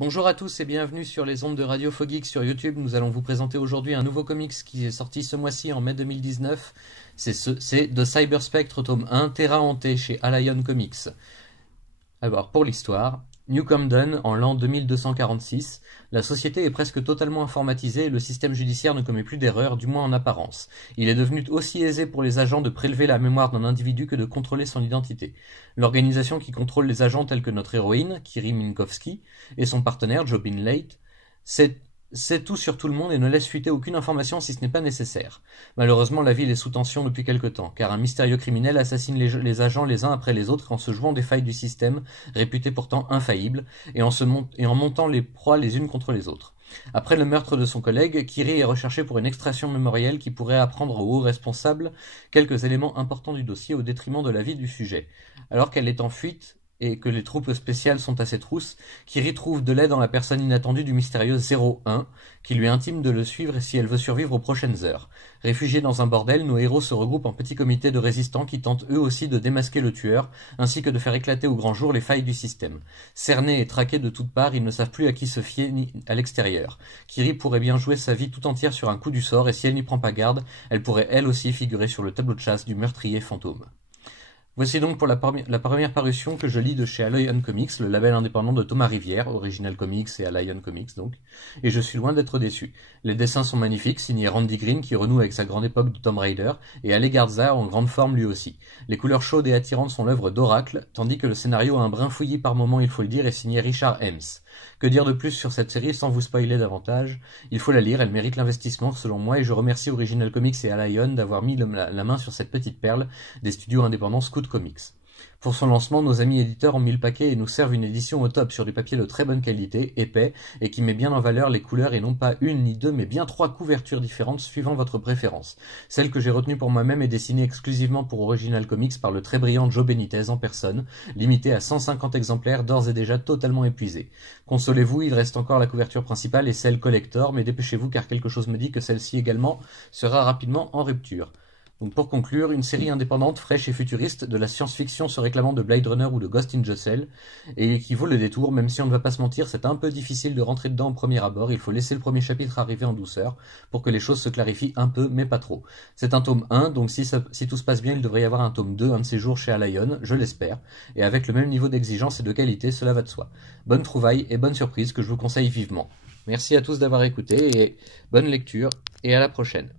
Bonjour à tous et bienvenue sur les ondes de Radio Foggeek sur YouTube. Nous allons vous présenter aujourd'hui un nouveau comics qui est sorti ce mois-ci en mai 2019. C'est The Cyber Spectre tome 1, Terra Hantée chez Allion Comics. Alors pour l'histoire, New Camden en l'an 2246, la société est presque totalement informatisée et le système judiciaire ne commet plus d'erreurs, du moins en apparence. Il est devenu aussi aisé pour les agents de prélever la mémoire d'un individu que de contrôler son identité. L'organisation qui contrôle les agents tels que notre héroïne, Kiri Minkowski, et son partenaire, Jobin Late, sait tout sur tout le monde et ne laisse fuiter aucune information si ce n'est pas nécessaire. Malheureusement, la ville est sous tension depuis quelque temps, car un mystérieux criminel assassine les agents les uns après les autres en se jouant des failles du système, réputé pourtant infaillible, et en montant les proies les unes contre les autres. Après le meurtre de son collègue, Kiri est recherché pour une extraction mémorielle qui pourrait apprendre aux hauts responsables quelques éléments importants du dossier au détriment de la vie du sujet. Alors qu'elle est en fuite, et que les troupes spéciales sont à ses trousses, Kiri trouve de l'aide en la personne inattendue du mystérieux 01, qui lui intime de le suivre si elle veut survivre aux prochaines heures. Réfugiés dans un bordel, nos héros se regroupent en petits comités de résistants qui tentent eux aussi de démasquer le tueur, ainsi que de faire éclater au grand jour les failles du système. Cernés et traqués de toutes parts, ils ne savent plus à qui se fier ni à l'extérieur. Kiri pourrait bien jouer sa vie tout entière sur un coup du sort, et si elle n'y prend pas garde, elle pourrait elle aussi figurer sur le tableau de chasse du meurtrier fantôme. Voici donc pour la première parution que je lis de chez Allion Comics, le label indépendant de Thomas Rivière, Original Comics et Allion Comics donc, et je suis loin d'être déçu. Les dessins sont magnifiques, signés Randy Green qui renoue avec sa grande époque de Tomb Raider, et Ale Garza en grande forme lui aussi. Les couleurs chaudes et attirantes sont l'œuvre d'Oracle, tandis que le scénario a un brin fouillis par moments, il faut le dire, est signé Richard Hems. Que dire de plus sur cette série sans vous spoiler davantage? Il faut la lire, elle mérite l'investissement selon moi, et je remercie Original Comics et Allion d'avoir mis la main sur cette petite perle des studios indépendants Scout Comics. Pour son lancement, nos amis éditeurs ont mis le paquet et nous servent une édition au top sur du papier de très bonne qualité, épais, et qui met bien en valeur les couleurs et non pas une ni deux, mais bien 3 couvertures différentes suivant votre préférence. Celle que j'ai retenue pour moi-même est dessinée exclusivement pour Original Comics par le très brillant Joe Benitez en personne, limitée à 150 exemplaires d'ores et déjà totalement épuisés. Consolez-vous, il reste encore la couverture principale et celle collector, mais dépêchez-vous car quelque chose me dit que celle-ci également sera rapidement en rupture. Donc pour conclure, une série indépendante, fraîche et futuriste, de la science-fiction se réclamant de Blade Runner ou de Ghost in the Shell, et qui vaut le détour, même si on ne va pas se mentir, c'est un peu difficile de rentrer dedans au premier abord, il faut laisser le premier chapitre arriver en douceur, pour que les choses se clarifient un peu, mais pas trop. C'est un tome 1, donc si tout se passe bien, il devrait y avoir un tome 2, un de ces jours chez Allion, je l'espère, et avec le même niveau d'exigence et de qualité, cela va de soi. Bonne trouvaille et bonne surprise que je vous conseille vivement. Merci à tous d'avoir écouté, et bonne lecture, et à la prochaine.